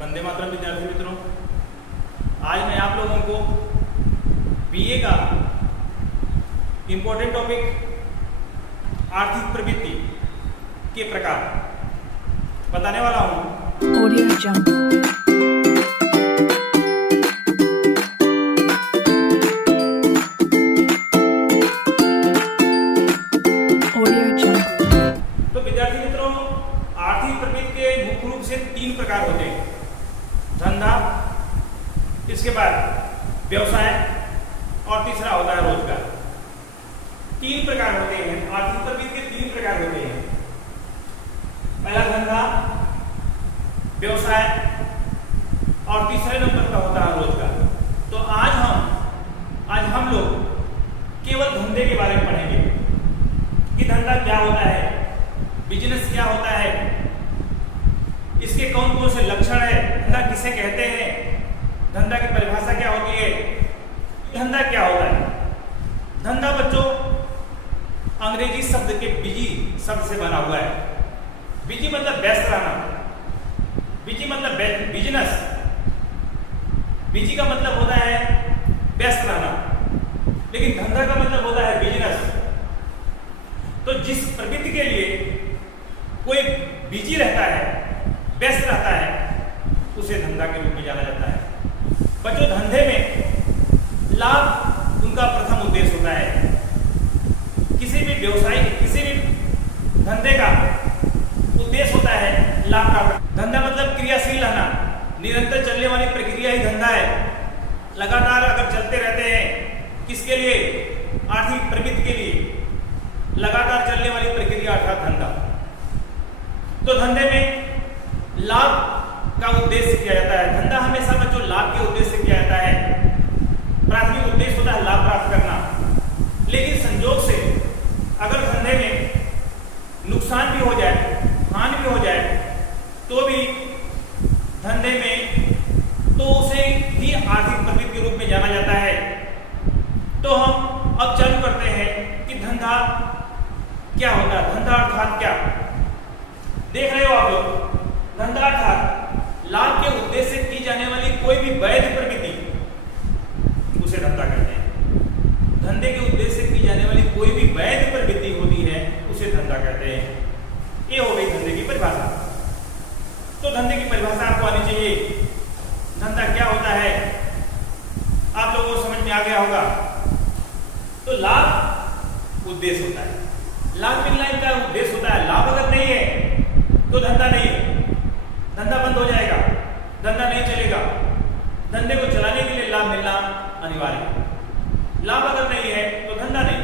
वंदे मातरम विद्यार्थी मित्रों, आज मैं आप लोगों को बीए का इम्पोर्टेंट टॉपिक आर्थिक प्रवृत्ति के प्रकार बताने वाला हूँ। Audio jump. तो विद्यार्थी मित्रों, आर्थिक प्रवृत्ति के मुख्य रूप से 3 प्रकार होते हैं। धंधा, इसके बाद व्यवसाय और तीसरा होता है रोजगार। 3 प्रकार होते हैं। आर्थिक प्रवृत्ति के 3 प्रकार होते हैं। पहला धंधा, व्यवसाय और तीसरे नंबर का होता है रोजगार। तो आज हम लोग केवल धंधे के बारे में पढ़ेंगे कि धंधा क्या होता है, बिजनेस क्या होता है, इसके कौन कौन से लक्षण है, धंधा किसे कहते हैं, धंधा की परिभाषा क्या होती है, धंधा क्या होता है। धंधा बच्चों अंग्रेजी शब्द के बिजी शब्द से बना हुआ है। बिजी मतलब व्यस्त रहना, बिजी मतलब बिजनेस, बिजी का मतलब होता है व्यस्त रहना, लेकिन धंधा का मतलब होता है बिजनेस। तो जिस प्रवृत्ति के लिए कोई बिजी रहता है, व्यस्त रहता है, उसे धंधा के रूप में जाना जाता है। बच्चों धंधे में लाभ उनका प्रथम उद्देश्य होता है। किसी भी व्यवसाय, किसी भी धंधे का उद्देश्य होता है लाभ प्राप्त। धंधा मतलब क्रियाशील रहना, निरंतर चलने वाली प्रक्रिया ही धंधा है। लगातार अगर चलते रहते हैं, किसके लिए? आर्थिक प्रवृत्ति के लिए। लगातार चलने वाली प्रक्रिया अर्थात धंधा। तो धंधे में लाभ का उद्देश्य किया जाता है। धंधा हमेशा बच्चों लाभ के उद्देश्य से किया जाता है। प्राथमिक उद्देश्य होता है लाभ प्राप्त करना। लेकिन संयोग से अगर धंधे में नुकसान भी हो जाए, हानि भी हो जाए, तो भी धंधे में तो उसे ही आर्थिक प्रवृत्ति के रूप में जाना जाता है। तो हम अब चालू करते हैं कि धंधा क्या होता है। धंधा अर्थात क्या? देख रहे हो आप लोग, धंधा अर्थात लाभ के उद्देश्य से की जाने वाली कोई भी वैध प्रवृत्ति, उसे धंधा कहते हैं। धंधे के उद्देश्य से की जाने वाली कोई भी वैध प्रवृत्ति होती है, उसे धंधा कहते हैं। ये हो गई धंधे की परिभाषा। तो धंधे की परिभाषा आपको आनी चाहिए। धंधा क्या होता है आप लोगों को समझ में आ गया होगा। तो लाभ उद्देश्य होता है, लाभ मिलना इनका उद्देश्य होता है। लाभ अगर नहीं है तो धंधा नहीं है, धंधा बंद हो जाएगा, धंधा नहीं चलेगा। धंधे को चलाने के लिए लाभ मिलना अनिवार्य है। लाभ अगर नहीं है तो धंधा नहीं।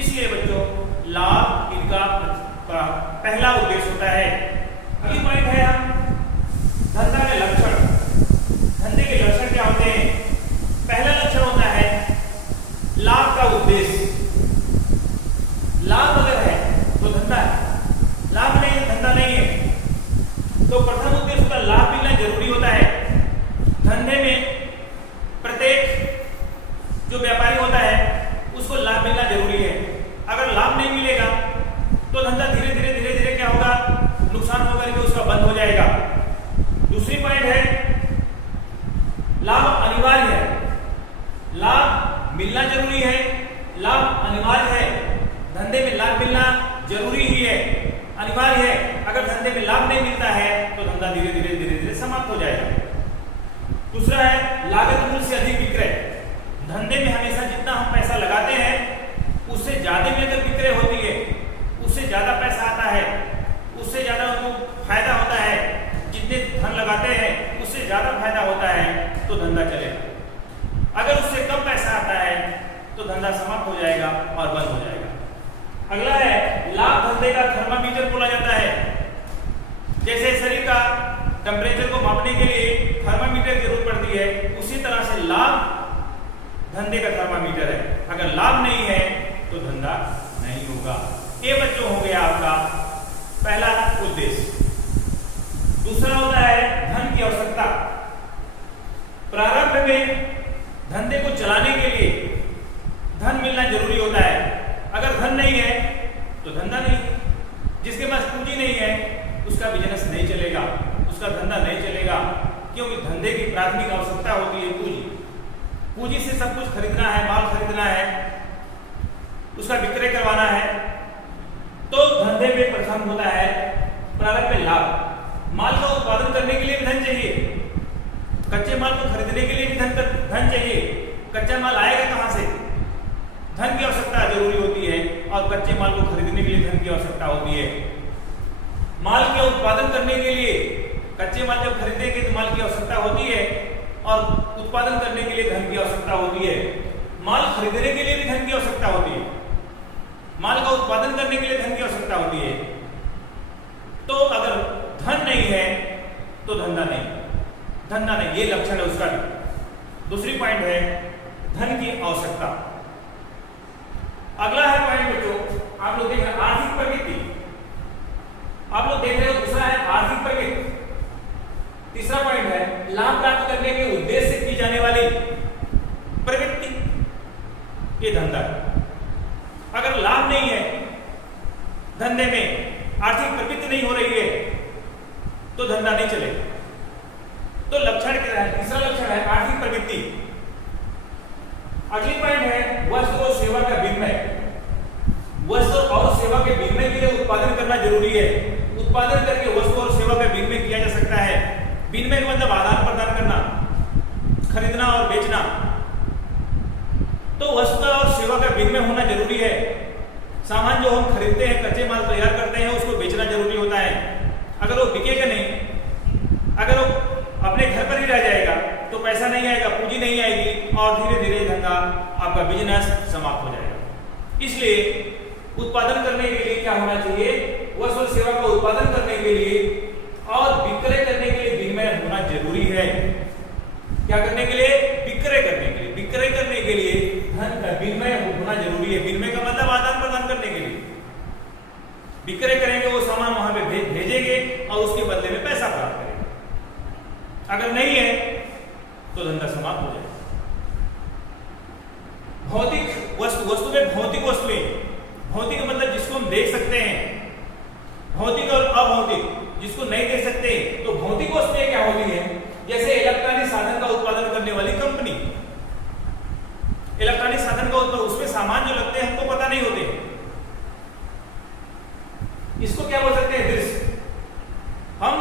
इसलिए बच्चों लाभ इनका पहला उद्देश्य होता है। अगली पॉइंट है हम धंधा के लक्षण। धंधे के लक्षण क्या होते हैं? पहला लक्षण होता है लाभ का उद्देश्य। लाभ अगर है तो धंधा है, लाभ नहीं है धंधा नहीं है। तो प्रथम उद्देश्य होता है लाभ मिलना जरूरी होता है। धंधे में प्रत्येक जो व्यापारी होता है उसको लाभ मिलना जरूरी है। अगर लाभ नहीं मिलेगा तो धंधा धीरे धीरे क्या होगा? नुकसान होकर के उसका बंद हो जाएगा। दूसरी पॉइंट है लाभ अनिवार्य है। लाभ मिलना जरूरी है, लाभ अनिवार्य है। धंधे में लाभ मिलना जरूरी ही है, अनिवार्य है। अगर धंधे में लाभ नहीं मिलता है तो धंधा धीरे धीरे समाप्त हो जाएगा। दूसरा है लागत मूल्य से अधिक विक्रय। धंधे में हमेशा जितना हम पैसा लगाते हैं उससे ज्यादा में अगर विक्रय होती है, उससे ज्यादा पैसा आता है, उससे ज्यादा उनको फायदा होता है, जितने धन लगाते हैं उससे ज्यादा फायदा होता है, तो धंधा चलेगा। अगर उससे कम पैसा आता है तो धंधा समाप्त हो जाएगा और बंद हो जाएगा। अगला है लाभ धंधे का थर्मामीटर बोला जाता है। जैसे शरीर का टेम्परेचर को मापने के लिए थर्मामीटर की जरूरत पड़ती है, उसी तरह से लाभ धंधे का थर्मामीटर है। अगर लाभ नहीं है तो धंधा नहीं होगा। ये बच्चों हो गया आपका पहला उद्देश्य। दूसरा होता है धन की आवश्यकता। प्रारंभ में धंधे को चलाने के लिए धन मिलना जरूरी होता है। अगर धन नहीं है तो धंधा नहीं। जिसके पास पूंजी नहीं है उसका बिजनेस नहीं चलेगा, उसका धंधा नहीं चलेगा, क्योंकि धंधे की प्राथमिक आवश्यकता होती है पूंजी। पूंजी से सब कुछ खरीदना है, माल खरीदना है, उसका विक्रय करवाना है। तो धंधे में प्रथम होता है प्रारंभ में लाभ। माल का उत्पादन करने के लिए भी धन चाहिए, कच्चे माल को खरीदने के लिए भी धन चाहिए। कच्चा माल आएगा कहां से? धन की आवश्यकता जरूरी होती है, और कच्चे माल को खरीदने के लिए धन की आवश्यकता होती है। माल के उत्पादन करने के लिए, कच्चे माल जब खरीदेंगे तो माल की आवश्यकता होती है, और उत्पादन करने के लिए धन की आवश्यकता होती है। माल खरीदने के लिए भी धन की आवश्यकता होती है, माल का उत्पादन करने के लिए धन की आवश्यकता होती है। तो अगर धन नहीं है तो धंधा नहीं, ये लक्षण है उसका भी। दूसरी पॉइंट है धन की आवश्यकता। अगला है पॉइंट बच्चों, आप लोग देख रहे हैं आर्थिक प्रवृत्ति। आप लोग देख रहे हो, दूसरा है आर्थिक प्रवृत्ति। तीसरा पॉइंट है लाभ प्राप्त करने के उद्देश्य से की जाने वाली प्रवृत्ति, ये धंधा है। अगर लाभ नहीं है धंधे में, आर्थिक प्रवृत्ति नहीं हो रही है, तो धंधा नहीं चलेगा। तो लक्षण क्या है? तीसरा लक्षण है आर्थिक प्रवृत्ति। अगली पॉइंट है वस्तु और सेवा का विनिमय। वस्तु और सेवा के विनिमय के लिए उत्पादन करना जरूरी है। उत्पादन करके वस्तु और सेवा का विनिमय किया जा सकता है। विनिमय का मतलब आदान प्रदान करना, खरीदना और बेचना। तो वस्तु और सेवा का विनिमय होना जरूरी है। सामान जो हम खरीदते हैं, कच्चे माल तैयार करते हैं, उसको बेचना जरूरी होता है। अगर वो बिकेगा नहीं, अगर वो अपने घर पर ही रह जाएगा तो पैसा नहीं आएगा, पूंजी नहीं आएगी, और धीरे धीरे धंधा आपका बिजनेस समाप्त हो जाएगा। इसलिए उत्पादन करने के लिए क्या होना चाहिए? वस्तु और सेवा का उत्पादन करने के लिए और विक्रय करने के लिए विनिमय होना जरूरी है। क्या करने के लिए? विक्रय करने के लिए। विक्रय करने के लिए धन का विनिमय होना जरूरी है। विनिमय का मतलब आदान प्रदान करने के लिए। विक्रय करेंगे, वो सामान वहां पे भेजेंगे और उसके बदले में पैसा प्राप्त करेंगे। अगर नहीं है तो धंधा समाप्त हो जाएगा। भौतिक वस्तु में भौतिक वस्तुएं, भौतिक मतलब जिसको हम देख सकते हैं, भौतिक और अभौतिक जिसको नहीं देख सकते। तो भौतिक वस्तुएं क्या होती है? जैसे इलेक्ट्रॉनिक साधन का उत्पादन करने वाली कंपनी। इलेक्ट्रॉनिक साधन का उत्पादन, उसमें सामान जो लगते हैं हमको पता नहीं होते, इसको क्या बोल सकते हैं? दृश्य। हम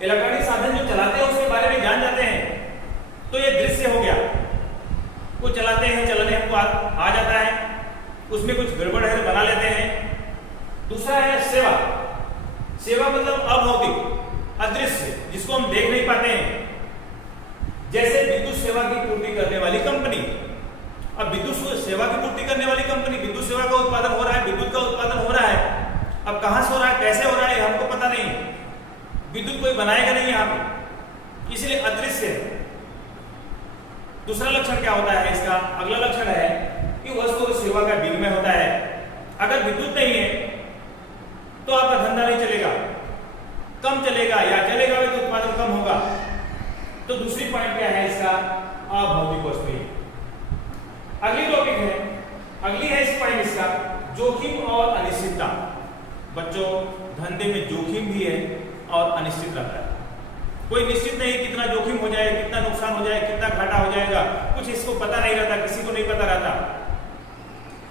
इलेक्ट्रॉनिक साधन जो चलाते हैं उसके बारे में जान जाते हैं, तो ये दृश्य हो गया। वो चलाते हैं, चलाने हमको आ जाता है, उसमें कुछ गड़बड़ है बना लेते हैं। दूसरा है सेवा। सेवा मतलब अभौतिक, अदृश्य, जिसको हम देख नहीं पाते हैं। जैसे विद्युत सेवा की पूर्ति करने वाली कंपनी। अब विद्युत सेवा की पूर्ति करने वाली कंपनी, विद्युत सेवा का उत्पादन हो रहा है, विद्युत का उत्पादन हो रहा है। अब कहां से हो रहा है, कैसे हो रहा है, हमको पता नहीं। विद्युत कोई बनाएगा नहीं यहां पे, इसलिए अदृश्य है। दूसरा लक्षण क्या होता है इसका? अगला लक्षण है कि वस्तु और सेवा का विनिमय होता है। अगर विद्युत नहीं है तो आपका धंधा नहीं चलेगा, कम चलेगा, या चलेगा भी तो उत्पादन कम होगा। तो दूसरी पॉइंट क्या है इसका? अभौतिक वस्तुएं। अगली टॉपिक है, अगली है इस पॉइंट इसका जोखिम और अनिश्चितता। बच्चों, धंधे में जोखिम भी है और अनिश्चित रहता है। कोई निश्चित नहीं कितना जोखिम हो जाए, कितना नुकसान हो जाए, कितना घाटा हो जाएगा, कुछ इसको पता नहीं रहता, किसी को नहीं पता रहता।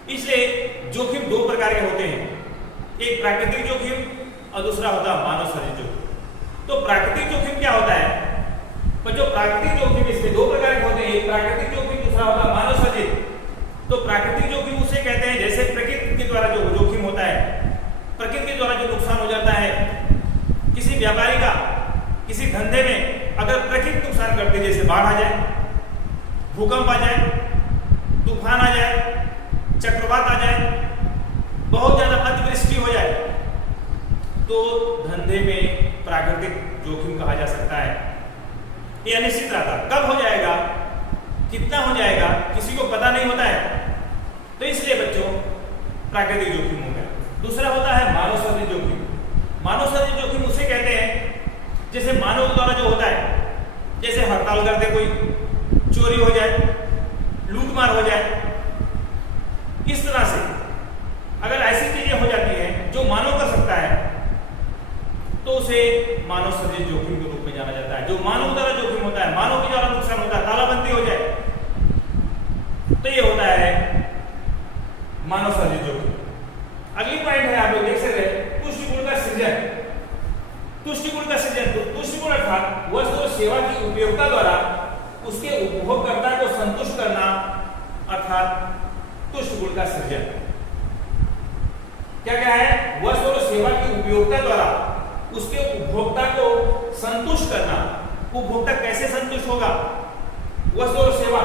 इसलिए जोखिम दो प्रकार के होते हैं, एक प्राकृतिक जोखिम और दूसरा होता है मानव सर्जित जोखिम। तो प्राकृतिक जोखिम क्या होता है? पर जो प्राकृतिक जोखिम, इसमें दो प्रकार के होते हैं, एक प्राकृतिक जोखिम, दूसरा होता है मानव सर्जित। तो प्राकृतिक जोखिम उसे कहते हैं जैसे प्रकृति के द्वारा जो जोखिम होता है, प्रकृति के द्वारा जो नुकसान हो जाता है किसी व्यापारी का, किसी धंधे में अगर प्रकृति नुकसान करते, जैसे बाढ़ आ जाए, भूकंप आ जाए, तूफान आ जाए, चक्रवात आ जाए, बहुत ज्यादा अतिवृष्टि हो जाए, तो धंधे में प्राकृतिक जोखिम कहा जा सकता है। ये अनिश्चित रहता, कब हो जाएगा, कितना हो जाएगा, किसी को पता नहीं होता है। तो इसलिए बच्चों प्राकृतिक जोखिम हो गया। दूसरा होता है मानव सर्जित जोखिम। मानव सर्जित जोखिम उसे कहते हैं जैसे मानव द्वारा जो होता है, जैसे हड़ताल करते कोई, चोरी हो जाए, लूटमार हो जाए, इस तरह से अगर ऐसी चीजें हो जाती हैं जो मानव कर सकता है, तो उसे मानव सृजित जोखिम के रूप में जाना जाता है। जो मानव द्वारा जोखिम होता है, मानव के द्वारा नुकसान होता है, तालाबंदी हो जाए तो ये होता है मानव सृजित जोखिम। अगली पॉइंट है, आप लोग देख सकते हैं, तुष्टिगुण का सृजन। तुष्टिगुण का सृजन, तो तुष्टिगुण अर्थात वस्तु और सेवा की उपयोगिता द्वारा उसके उपभोगकर्ता को संतुष्ट करना, अर्थात तुष्टिगुण का सृजन। क्या क्या है? वस्तु और सेवा की उपयोगिता द्वारा उसके उपभोक्ता को संतुष्ट करना। उपभोक्ता कैसे संतुष्ट होगा? वस्तु और सेवा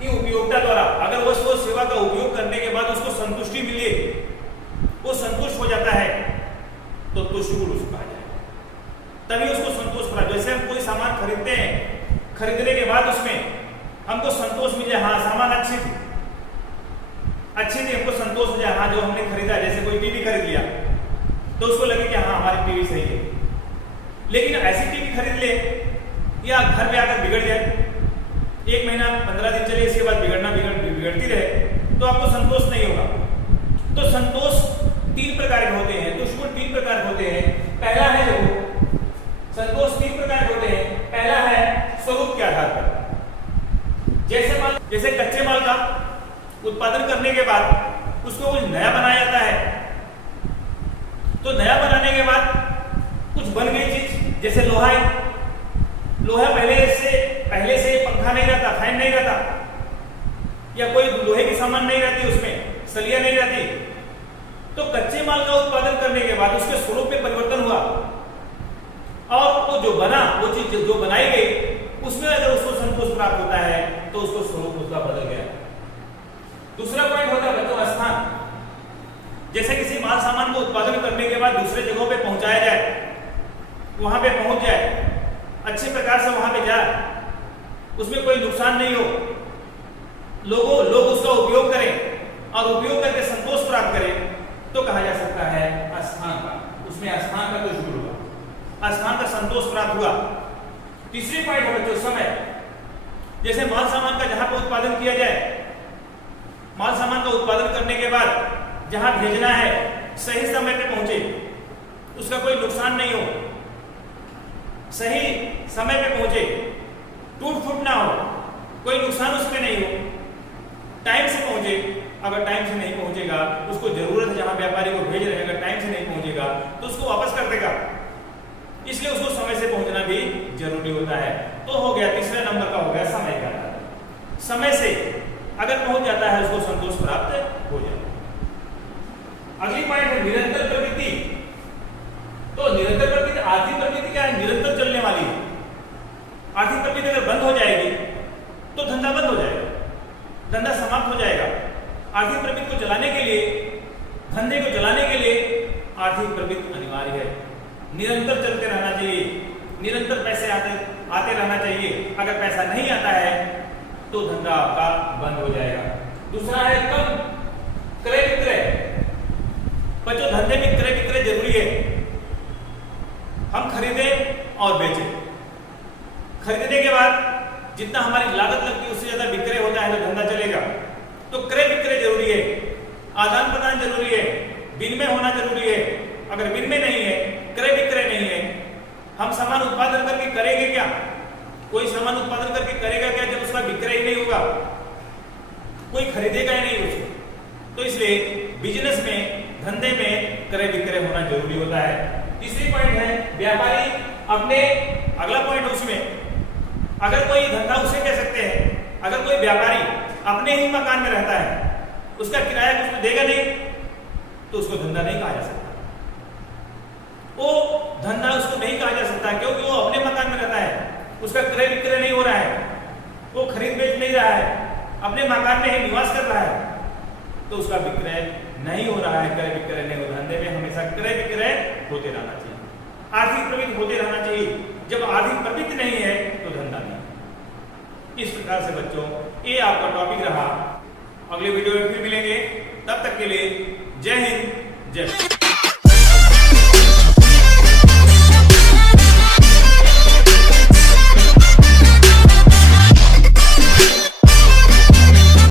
की उपयोगिता द्वारा। अगर वस्तु और सेवा का उपयोग करने के बाद उसको संतुष्टि मिले, वो संतुष्ट हो जाता है, तो तुष्टिगुण उसको कहा जाएगा। तभी उसको संतोष प्राप्त। जैसे हम कोई सामान खरीदते हैं, खरीदने के बाद उसमें हमको संतोष मिल जाए, हाँ सामान अच्छी थी, हमको संतोष हो जाए, हाँ जो हमने खरीदा, जैसे कोई टीवी खरीद लिया तो उसको लगे कि हाँ हमारी टीवी सही है। लेकिन ऐसी टीवी खरीद ले या घर में आकर बिगड़ जाए, 1 महीना 15 दिन चले, इसके बाद बिगड़ती रहे, तो आपको संतोष नहीं होगा। तो संतोष 3 प्रकार के होते हैं, तुष्टिगुण 3 प्रकार के होते हैं। पहला है जो संतोष 3 प्रकार के होते हैं। पहला है स्वरूप के आधार पर। जैसे कच्चे माल का उत्पादन करने के बाद उसको कुछ नया बनाया जाता है, तो नया बनाने के बाद कुछ बन गई चीज, जैसे लोहा है। लोहा पहले से पंखा नहीं रहता, फैन नहीं रहता, या कोई लोहे की सामान नहीं रहती, उसमें सलिया नहीं रहती। तो कच्चे माल का उत्पादन करने के बाद उसके स्वरूप में परिवर्तन हुआ, और वो जो बना, वो चीज जो बनाई गई, उसमें अगर उसको संतोष प्राप्त होता है तो उसको स्वरूप उसका बदल गया। दूसरा पॉइंट होता है बच्चों स्थान। जैसे किसी माल सामान को उत्पादन करने के बाद दूसरे जगहों पे पहुंचाया जाए, वहां पे पहुंच जाए, अच्छे प्रकार से वहां पे जाए, उसमें कोई नुकसान नहीं हो, लोग उसका उपयोग करें और उपयोग करके संतोष प्राप्त करें, तो कहा जा सकता है स्थान का। उसमें स्थान का तुष्टिगुण हुआ, स्थान का संतोष प्राप्त हुआ। तीसरी पॉइंट है बच्चों समय। जैसे माल सामान का जहां पर उत्पादन किया जाए, माल सामान का उत्पादन करने के बाद जहां भेजना है सही समय पे पहुंचे, उसका कोई नुकसान नहीं हो, सही समय पे पहुंचे, टूट फूट ना हो, कोई नुकसान उसमें नहीं हो, टाइम से पहुंचे। अगर टाइम से नहीं पहुंचेगा, उसको जरूरत है जहां व्यापारी को भेज रहे हैं, अगर टाइम से नहीं पहुंचेगा तो उसको वापस कर देगा, इसलिए उसको समय से पहुंचना भी जरूरी होता है। तो हो गया, तीसरे नंबर का हो गया समय का। समय से अगर पहुंच जाता है उसको संतोष प्राप्त हो जाता है। अगली पॉइंट है निरंतर प्रवृत्ति। तो निरंतर प्रवृत्ति, आर्थिक प्रवृत्ति क्या है? निरंतर चलने वाली है। आर्थिक प्रवृत्ति अगर बंद हो जाएगी तो धंधा बंद हो जाएगा, धंधा समाप्त हो जाएगा। आर्थिक प्रवृत्ति को चलाने के लिए, धंधे को चलाने के लिए आर्थिक प्रवृत्ति अनिवार्य है। निरंतर चलते रहना चाहिए, निरंतर पैसे आते रहना चाहिए। अगर पैसा नहीं आता है तो धंधा आपका बंद हो जाएगा। दूसरा है कम क्रय विक्रय। बच्चों धंधे में क्रय विक्रय जरूरी है। हम खरीदें और बेचें, खरीदने के बाद जितना हमारी लागत लगती है उससे ज्यादा विक्रय होता है तो धंधा चलेगा। तो क्रय विक्रय जरूरी है, आदान प्रदान जरूरी है, विनिमय होना जरूरी है। अगर विनिमय नहीं है, क्रय विक्रय नहीं है, हम सामान उत्पादन करके करेंगे क्या? कोई सामान उत्पादन करके करेगा क्या जब उसका विक्रय ही नहीं होगा? कोई खरीदेगा ही नहीं उसको। तो इसलिए बिजनेस में, धंधे में क्रय विक्रय होना जरूरी होता है। तीसरी पॉइंट है व्यापारी अपने, अगला पॉइंट उसमें, अगर कोई धंधा उसे कह सकते हैं, अगर कोई व्यापारी अपने ही मकान में रहता है, उसका किराया कुछ देगा नहीं, तो उसको धंधा नहीं कहा जा सकता। वो धंधा उसको नहीं कहा जा सकता क्योंकि वो अपने मकान में रहता है, उसका क्रय विक्रय नहीं हो रहा है, वो खरीद बेच नहीं रहा है, अपने मकान में ही निवास कर रहा है, तो उसका विक्रय नहीं हो रहा है, क्रय विक्रय नहीं हो। धंधे में हमेशा क्रय विक्रय होते रहना चाहिए, आर्थिक प्रवृत्ति होते रहना चाहिए। जब आर्थिक प्रवृत्ति नहीं है तो धंधा नहीं। इस प्रकार से बच्चों ये आपका टॉपिक रहा। अगले वीडियो में फिर मिलेंगे, तब तक के लिए जय हिंद, जय